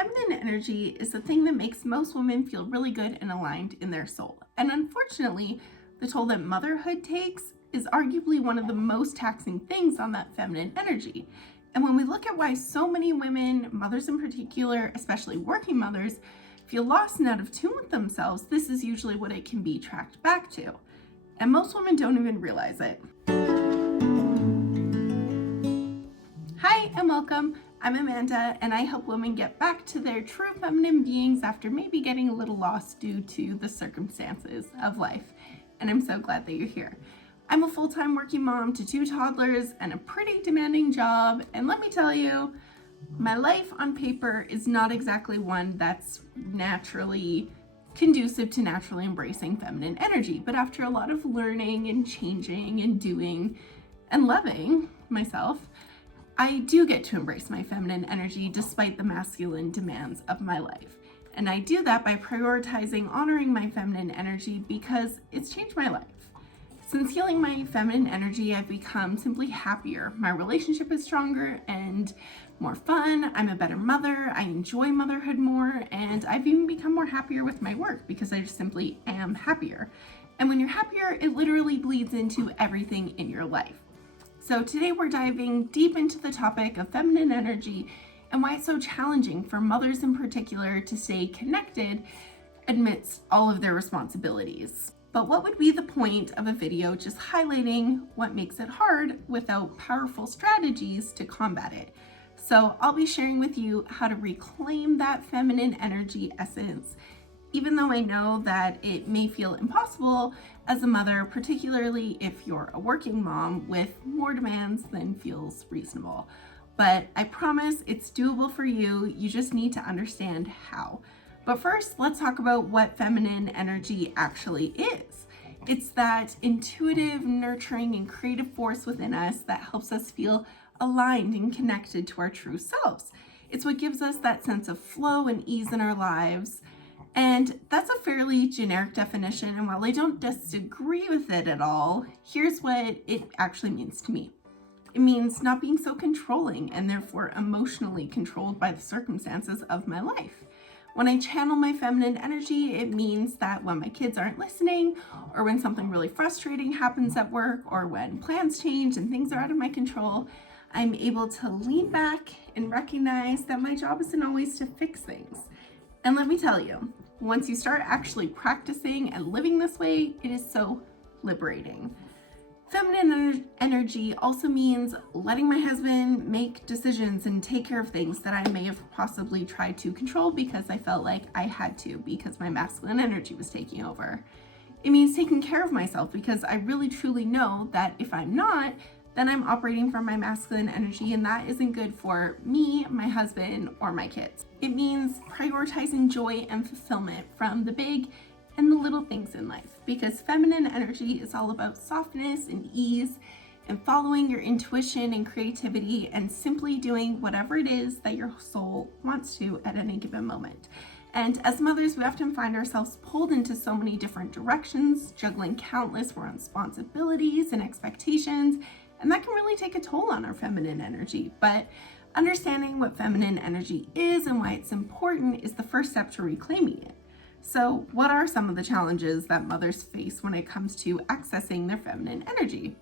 feminine energy is the thing that makes most women feel really good and aligned in their soul. And unfortunately, the toll that motherhood takes is arguably one of the most taxing things on that feminine energy. And when we look at why so many women, mothers in particular, especially working mothers, feel lost and out of tune with themselves, this is usually what it can be tracked back to. And most women don't even realize it. Hi and welcome. I'm Amanda, and I help women get back to their true feminine beings after maybe getting a little lost due to the circumstances of life. And I'm so glad that you're here. I'm a full-time working mom to 2 toddlers and a pretty demanding job. And let me tell you, my life on paper is not exactly one that's naturally conducive to naturally embracing feminine energy. But after a lot of learning and changing and doing and loving myself, I do get to embrace my feminine energy despite the masculine demands of my life. And I do that by prioritizing honoring my feminine energy because it's changed my life. Since healing my feminine energy, I've become simply happier. My relationship is stronger and more fun. I'm a better mother. I enjoy motherhood more, and I've even become more happier with my work because I just simply am happier. And when you're happier, it literally bleeds into everything in your life. So today we're diving deep into the topic of feminine energy and why it's so challenging for mothers in particular to stay connected amidst all of their responsibilities. But what would be the point of a video just highlighting what makes it hard without powerful strategies to combat it? So I'll be sharing with you how to reclaim that feminine energy essence, even though I know that it may feel impossible as a mother, particularly if you're a working mom with more demands than feels reasonable. But I promise it's doable for you. You just need to understand how. But first, let's talk about what feminine energy actually is. It's that intuitive, nurturing, and creative force within us that helps us feel aligned and connected to our true selves. It's what gives us that sense of flow and ease in our lives. And that's a fairly generic definition, and while I don't disagree with it at all, here's what it actually means to me. It means not being so controlling and therefore emotionally controlled by the circumstances of my life. When I channel my feminine energy, it means that when my kids aren't listening, or when something really frustrating happens at work, or when plans change and things are out of my control, I'm able to lean back and recognize that my job isn't always to fix things. And let me tell you, once you start actually practicing and living this way, it is so liberating. Feminine energy also means letting my husband make decisions and take care of things that I may have possibly tried to control because I felt like I had to because my masculine energy was taking over. It means taking care of myself because I really truly know that if I'm not, then I'm operating from my masculine energy, and that isn't good for me, my husband, or my kids. It means prioritizing joy and fulfillment from the big and the little things in life, because feminine energy is all about softness and ease and following your intuition and creativity and simply doing whatever it is that your soul wants to at any given moment. And as mothers, we often find ourselves pulled into so many different directions, juggling countless responsibilities and expectations, and that can really take a toll on our feminine energy. But understanding what feminine energy is and why it's important is the first step to reclaiming it. So what are some of the challenges that mothers face when it comes to accessing their feminine energy?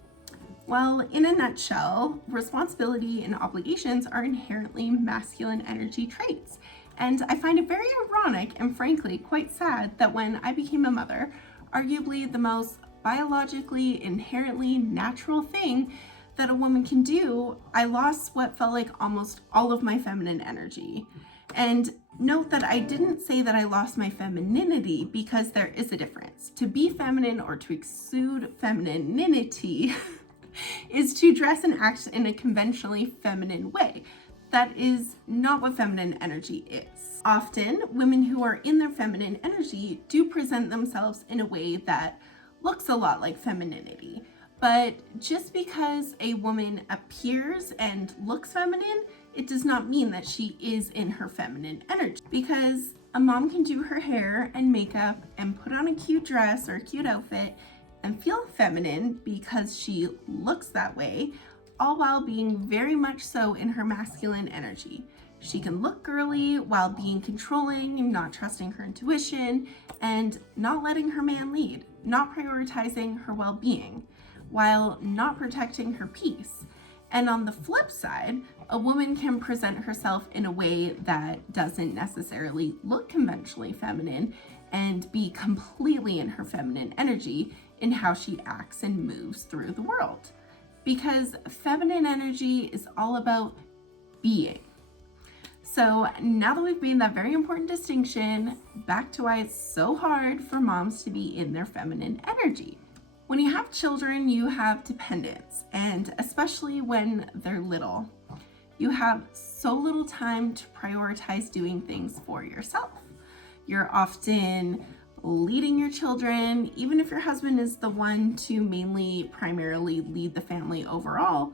Well, in a nutshell, responsibility and obligations are inherently masculine energy traits. And I find it very ironic and frankly quite sad that when I became a mother, arguably the most biologically, inherently natural thing that a woman can do, I lost what felt like almost all of my feminine energy. And note that I didn't say that I lost my femininity because there is a difference. To be feminine or to exude femininity is to dress and act in a conventionally feminine way. That is not what feminine energy is. Often, women who are in their feminine energy do present themselves in a way that looks a lot like femininity. But just because a woman appears and looks feminine, it does not mean that she is in her feminine energy. Because a mom can do her hair and makeup and put on a cute dress or a cute outfit and feel feminine because she looks that way, all while being very much so in her masculine energy. She can look girly while being controlling and not trusting her intuition and not letting her man lead, not prioritizing her well-being while not protecting her peace. And on the flip side, a woman can present herself in a way that doesn't necessarily look conventionally feminine and be completely in her feminine energy in how she acts and moves through the world. Because feminine energy is all about being. So now that we've made that very important distinction, back to why it's so hard for moms to be in their feminine energy. When you have children, you have dependents, and especially when they're little, you have so little time to prioritize doing things for yourself. You're often leading your children, even if your husband is the one to primarily lead the family overall,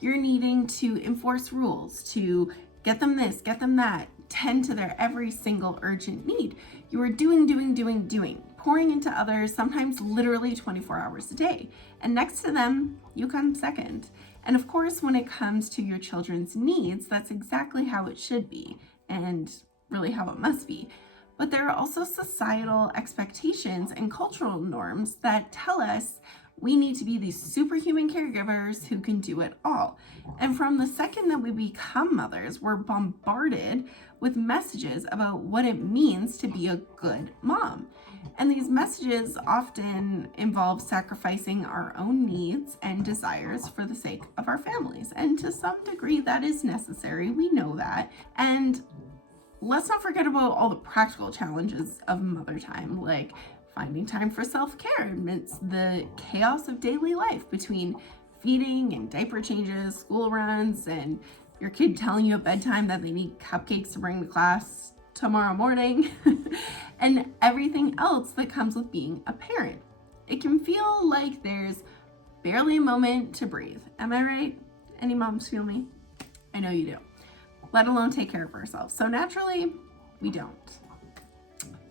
you're needing to enforce rules, to get them this, get them that, tend to their every single urgent need. You are doing, pouring into others, sometimes literally 24 hours a day. And next to them, you come second. And of course, when it comes to your children's needs, that's exactly how it should be, and really how it must be. But there are also societal expectations and cultural norms that tell us we need to be these superhuman caregivers who can do it all. And from the second that we become mothers, we're bombarded with messages about what it means to be a good mom. And these messages often involve sacrificing our own needs and desires for the sake of our families. And to some degree, that is necessary. We know that. And let's not forget about all the practical challenges of mother time, like finding time for self-care amidst the chaos of daily life between feeding and diaper changes, school runs, and your kid telling you at bedtime that they need cupcakes to bring to class tomorrow morning, and everything else that comes with being a parent. It can feel like there's barely a moment to breathe. Am I right? Any moms feel me? I know you do. Let alone take care of ourselves. So naturally, we don't.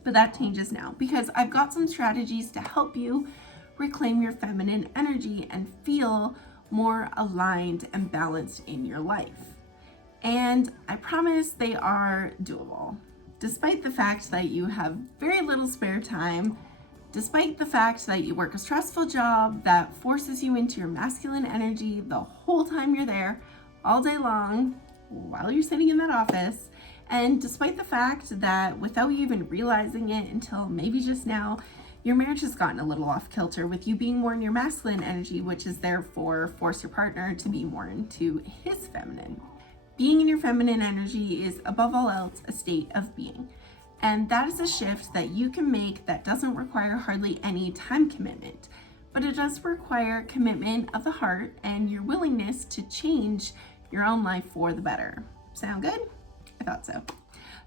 But that changes now because I've got some strategies to help you reclaim your feminine energy and feel more aligned and balanced in your life. And I promise they are doable. Despite the fact that you have very little spare time, despite the fact that you work a stressful job that forces you into your masculine energy the whole time you're there, all day long, while you're sitting in that office, and despite the fact that without you even realizing it until maybe just now, your marriage has gotten a little off kilter with you being more in your masculine energy, which is therefore force your partner to be more into his feminine. Being in your feminine energy is above all else a state of being. And that is a shift that you can make that doesn't require hardly any time commitment, but it does require commitment of the heart and your willingness to change your own life for the better. Sound good? I thought so.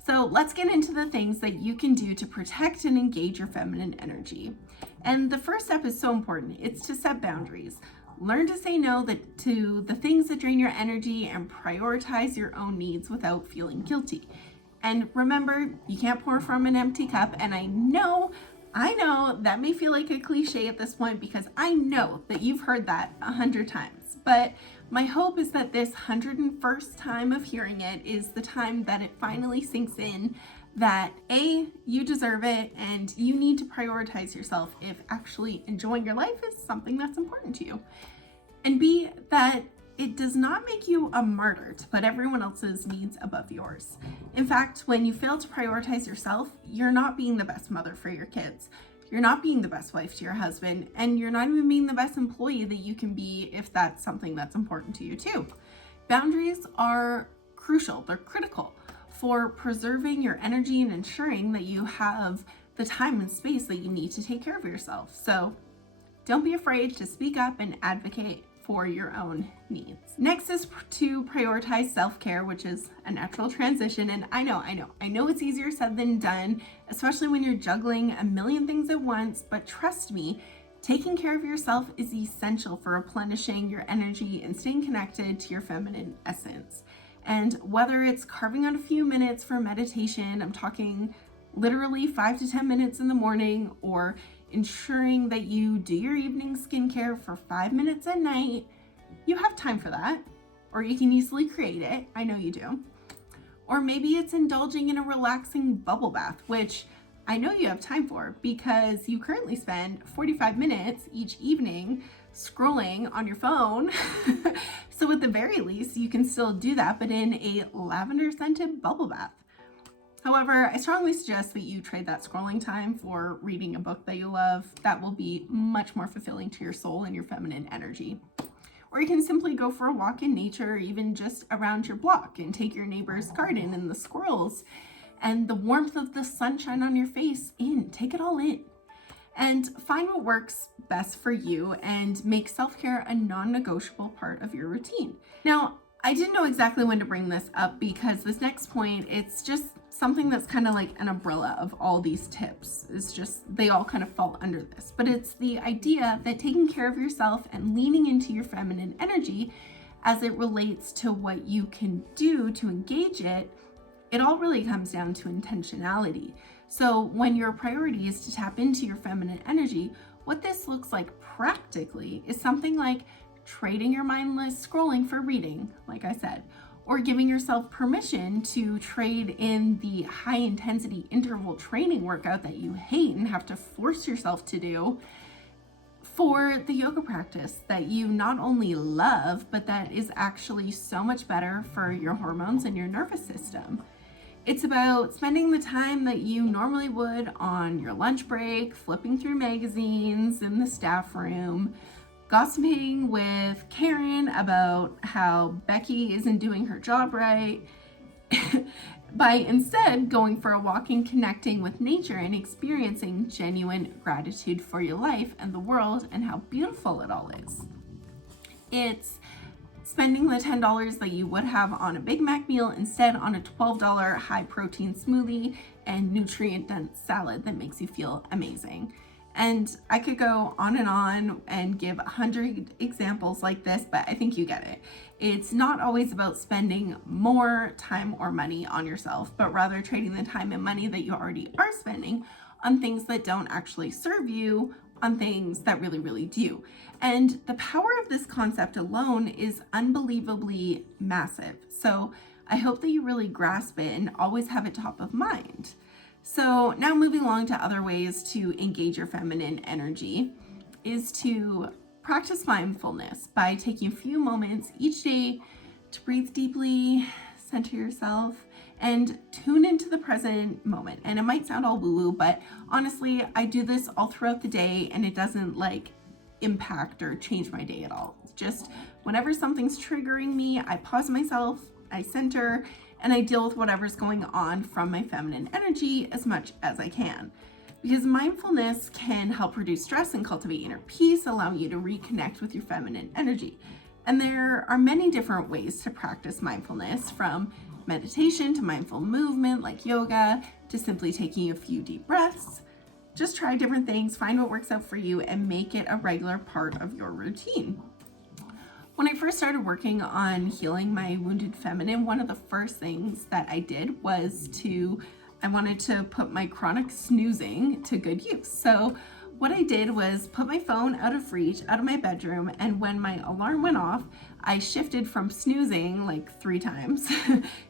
So let's get into the things that you can do to protect and engage your feminine energy. And the first step is so important. It's to set boundaries. Learn to say no to the things that drain your energy and prioritize your own needs without feeling guilty. And remember, you can't pour from an empty cup. And I know that may feel like a cliche at this point because I know that you've heard that 100 times. But my hope is that this 101st time of hearing it is the time that it finally sinks in that A, you deserve it and you need to prioritize yourself if actually enjoying your life is something that's important to you. And B, that it does not make you a martyr to put everyone else's needs above yours. In fact, when you fail to prioritize yourself, you're not being the best mother for your kids. You're not being the best wife to your husband, and you're not even being the best employee that you can be if that's something that's important to you too. Boundaries are crucial, they're critical for preserving your energy and ensuring that you have the time and space that you need to take care of yourself. So don't be afraid to speak up and advocate for your own needs. Next is to prioritize self-care, which is a natural transition. And I know it's easier said than done, especially when you're juggling a million things at once, but trust me, taking care of yourself is essential for replenishing your energy and staying connected to your feminine essence. And whether it's carving out a few minutes for meditation, I'm talking literally 5 to 10 minutes in the morning, or ensuring that you do your evening skincare for 5 minutes at night, you have time for that, or you can easily create it. I know you do. Or maybe it's indulging in a relaxing bubble bath, which I know you have time for because you currently spend 45 minutes each evening scrolling on your phone. So at the very least, you can still do that, but in a lavender scented bubble bath. However, I strongly suggest that you trade that scrolling time for reading a book that you love. That will be much more fulfilling to your soul and your feminine energy. Or you can simply go for a walk in nature, or even just around your block, and take your neighbor's garden and the squirrels and the warmth of the sunshine on your face in. Take it all in. And find what works best for you and make self-care a non-negotiable part of your routine. Now, I didn't know exactly when to bring this up because this next point, it's just something that's kind of like an umbrella of all these tips. It's just, they all kind of fall under this. But it's the idea that taking care of yourself and leaning into your feminine energy as it relates to what you can do to engage it, it all really comes down to intentionality. So when your priority is to tap into your feminine energy, what this looks like practically is something like trading your mindless scrolling for reading, like I said, or giving yourself permission to trade in the high intensity interval training workout that you hate and have to force yourself to do for the yoga practice that you not only love, but that is actually so much better for your hormones and your nervous system. It's about spending the time that you normally would on your lunch break, flipping through magazines in the staff room, gossiping with Karen about how Becky isn't doing her job right, by instead going for a walk and connecting with nature and experiencing genuine gratitude for your life and the world and how beautiful it all is. It's spending the $10 that you would have on a Big Mac meal instead on a $12 high protein smoothie and nutrient dense salad that makes you feel amazing. And I could go on and give 100 examples like this, but I think you get it. It's not always about spending more time or money on yourself, but rather trading the time and money that you already are spending on things that don't actually serve you, on things that really, really do. And the power of this concept alone is unbelievably massive. So I hope that you really grasp it and always have it top of mind. So now moving along to other ways to engage your feminine energy is to practice mindfulness by taking a few moments each day to breathe deeply, center yourself, and tune into the present moment. And it might sound all woo-woo, but honestly, I do this all throughout the day and it doesn't impact or change my day at all. It's just whenever something's triggering me, I pause myself, I center, and I deal with whatever's going on from my feminine energy as much as I can. Because mindfulness can help reduce stress and cultivate inner peace, allowing you to reconnect with your feminine energy. And there are many different ways to practice mindfulness, from meditation to mindful movement like yoga to simply taking a few deep breaths. Just try different things, find what works out for you, and make it a regular part of your routine. When I first started working on healing my wounded feminine, one of the first things that I did was I wanted to put my chronic snoozing to good use. So what I did was put my phone out of reach, out of my bedroom, and when my alarm went off, I shifted from snoozing 3 times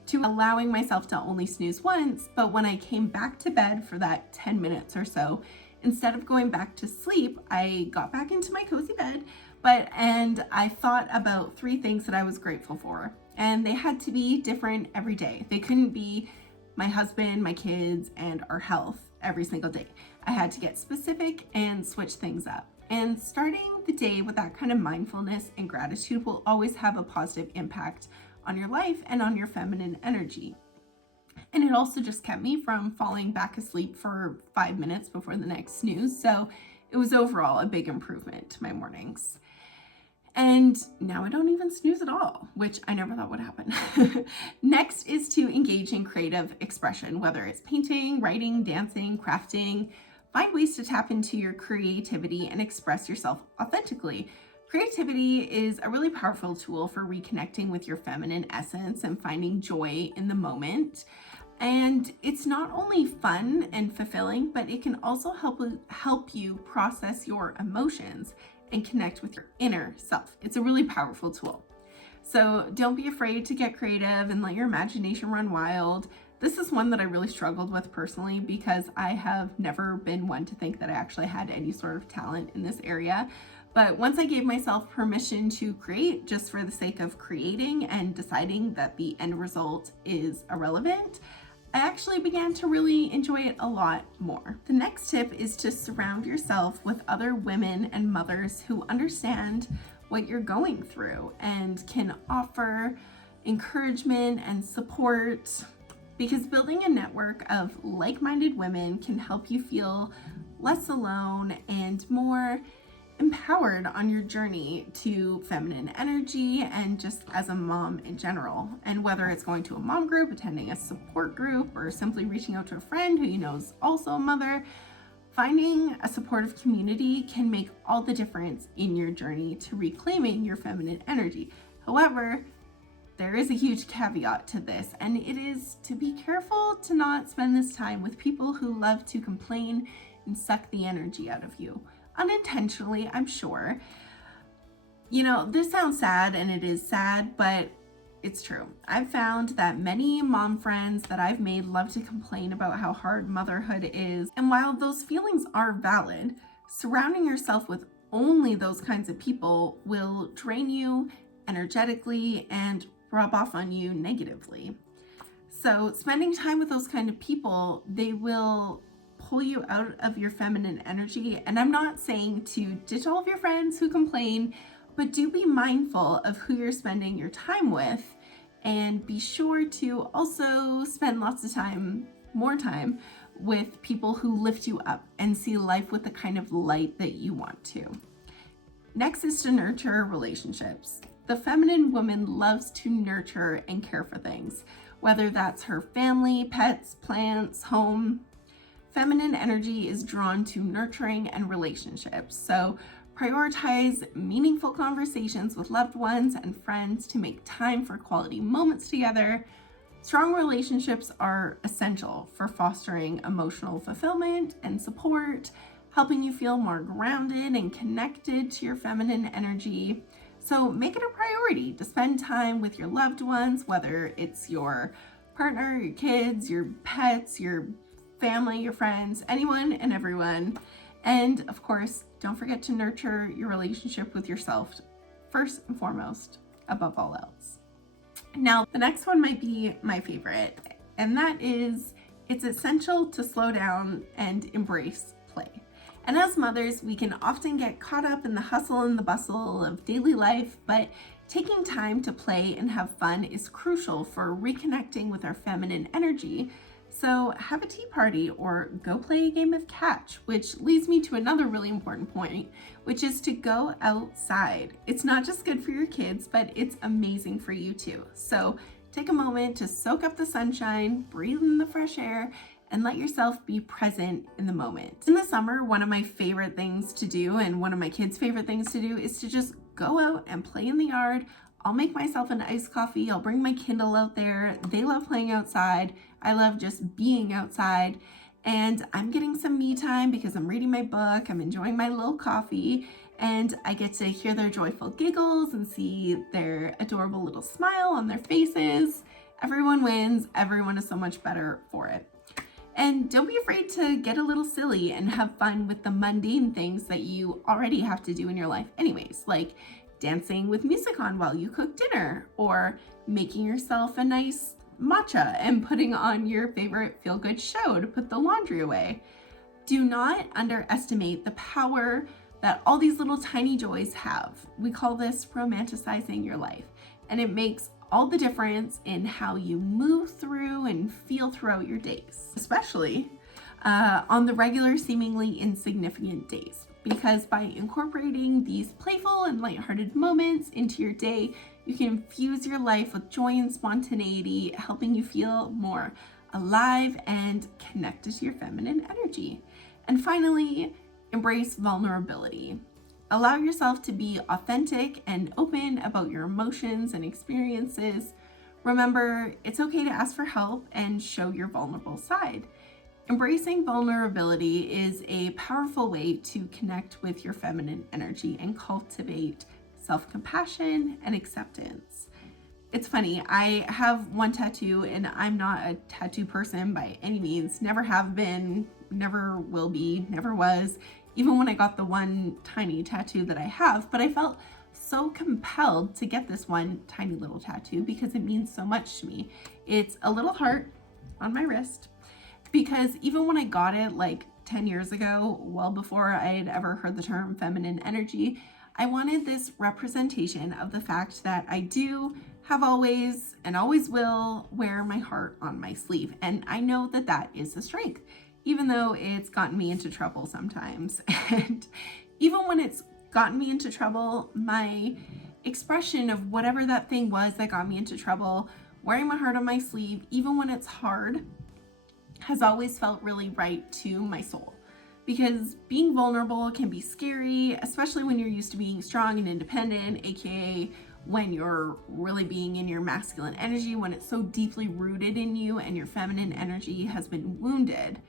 to allowing myself to only snooze once. But when I came back to bed for that 10 minutes or so, instead of going back to sleep, I got back into my cozy bed, and I thought about 3 things that I was grateful for. And they had to be different every day. They couldn't be my husband, my kids, and our health every single day. I had to get specific and switch things up. And starting the day with that kind of mindfulness and gratitude will always have a positive impact on your life and on your feminine energy. And it also just kept me from falling back asleep for 5 minutes before the next snooze. So it was overall a big improvement to my mornings. And now I don't even snooze at all, which I never thought would happen. Next is to engage in creative expression, whether it's painting, writing, dancing, crafting. Find ways to tap into your creativity and express yourself authentically. Creativity is a really powerful tool for reconnecting with your feminine essence and finding joy in the moment. And it's not only fun and fulfilling, but it can also help you process your emotions and connect with your inner self. It's a really powerful tool. So don't be afraid to get creative and let your imagination run wild. This is one that I really struggled with personally because I have never been one to think that I actually had any sort of talent in this area. But once I gave myself permission to create just for the sake of creating and deciding that the end result is irrelevant, I actually began to really enjoy it a lot more. The next tip is to surround yourself with other women and mothers who understand what you're going through and can offer encouragement and support, because building a network of like-minded women can help you feel less alone and more empowered on your journey to feminine energy and just as a mom in general. And whether it's going to a mom group, attending a support group, or simply reaching out to a friend who you know is also a mother, finding a supportive community can make all the difference in your journey to reclaiming your feminine energy. However, there is a huge caveat to this, and it is to be careful to not spend this time with people who love to complain and suck the energy out of you. Unintentionally, I'm sure. You know, this sounds sad, and it is sad, but it's true. I've found that many mom friends that I've made love to complain about how hard motherhood is. And while those feelings are valid, surrounding yourself with only those kinds of people will drain you energetically and rub off on you negatively. So spending time with those kind of people, they will pull you out of your feminine energy. And I'm not saying to ditch all of your friends who complain, but do be mindful of who you're spending your time with, and be sure to also spend lots of time, more time, with people who lift you up and see life with the kind of light that you want to. Next is to nurture relationships. The feminine woman loves to nurture and care for things, whether that's her family, pets, plants, home. Feminine energy is drawn to nurturing and relationships. So prioritize meaningful conversations with loved ones and friends to make time for quality moments together. Strong relationships are essential for fostering emotional fulfillment and support, helping you feel more grounded and connected to your feminine energy. So make it a priority to spend time with your loved ones, whether it's your partner, your kids, your pets, your family, your friends, anyone and everyone. And of course, don't forget to nurture your relationship with yourself first and foremost, above all else. Now, the next one might be my favorite, and that is it's essential to slow down and embrace play. And as mothers, we can often get caught up in the hustle and the bustle of daily life, but taking time to play and have fun is crucial for reconnecting with our feminine energy. So have a tea party or go play a game of catch, which leads me to another really important point, which is to go outside. It's not just good for your kids, but it's amazing for you too. So take a moment to soak up the sunshine, breathe in the fresh air, and let yourself be present in the moment. In the summer, one of my favorite things to do, and one of my kids' favorite things to do, is to just go out and play in the yard. I'll make myself an iced coffee. I'll bring my Kindle out there. They love playing outside. I love just being outside. And I'm getting some me time because I'm reading my book. I'm enjoying my little coffee. And I get to hear their joyful giggles and see their adorable little smile on their faces. Everyone wins. Everyone is so much better for it. And don't be afraid to get a little silly and have fun with the mundane things that you already have to do in your life anyways, like dancing with music on while you cook dinner, or making yourself a nice matcha and putting on your favorite feel-good show to put the laundry away. Do not underestimate the power that all these little tiny joys have. We call this romanticizing your life, and it makes all the difference in how you move through and feel throughout your days, especially on the regular, seemingly insignificant days. Because by incorporating these playful and lighthearted moments into your day, you can infuse your life with joy and spontaneity, helping you feel more alive and connected to your feminine energy. And finally, embrace vulnerability. Allow yourself to be authentic and open about your emotions and experiences. Remember, it's okay to ask for help and show your vulnerable side. Embracing vulnerability is a powerful way to connect with your feminine energy and cultivate self-compassion and acceptance. It's funny, I have one tattoo and I'm not a tattoo person by any means. Never have been, never will be, never was, even when I got the one tiny tattoo that I have. But I felt so compelled to get this one tiny little tattoo because it means so much to me. It's a little heart on my wrist, because even when I got it like 10 years ago, well before I had ever heard the term feminine energy, I wanted this representation of the fact that I do have always and always will wear my heart on my sleeve. And I know that that is a strength, even though it's gotten me into trouble sometimes. And even when it's gotten me into trouble, my expression of whatever that thing was that got me into trouble, wearing my heart on my sleeve, even when it's hard, has always felt really right to my soul. Because being vulnerable can be scary, especially when you're used to being strong and independent, aka when you're really being in your masculine energy, when it's so deeply rooted in you and your feminine energy has been wounded.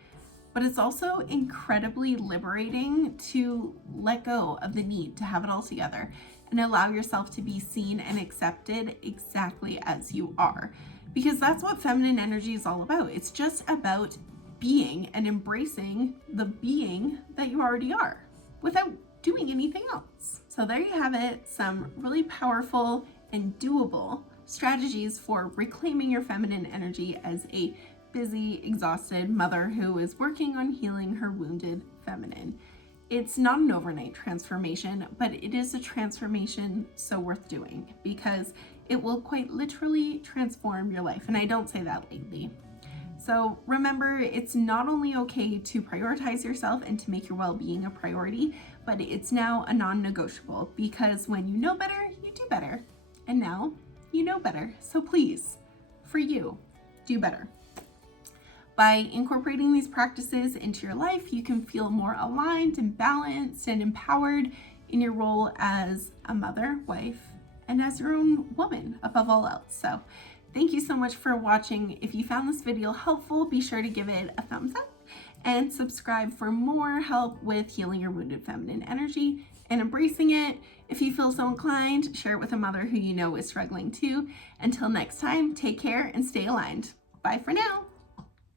But it's also incredibly liberating to let go of the need to have it all together and allow yourself to be seen and accepted exactly as you are. Because that's what feminine energy is all about. It's just about being and embracing the being that you already are without doing anything else. So there you have it, some really powerful and doable strategies for reclaiming your feminine energy as a busy, exhausted mother who is working on healing her wounded feminine. It's not an overnight transformation, but it is a transformation so worth doing because it will quite literally transform your life. And I don't say that lightly. So remember, it's not only okay to prioritize yourself and to make your well-being a priority, but it's now a non-negotiable, because when you know better, you do better. And now you know better. So please, for you, do better. By incorporating these practices into your life, you can feel more aligned and balanced and empowered in your role as a mother, wife, and as your own woman above all else. So thank you so much for watching. If you found this video helpful, be sure to give it a thumbs up and subscribe for more help with healing your wounded feminine energy and embracing it. If you feel so inclined, share it with a mother who you know is struggling too. Until next time, take care and stay aligned. Bye for now.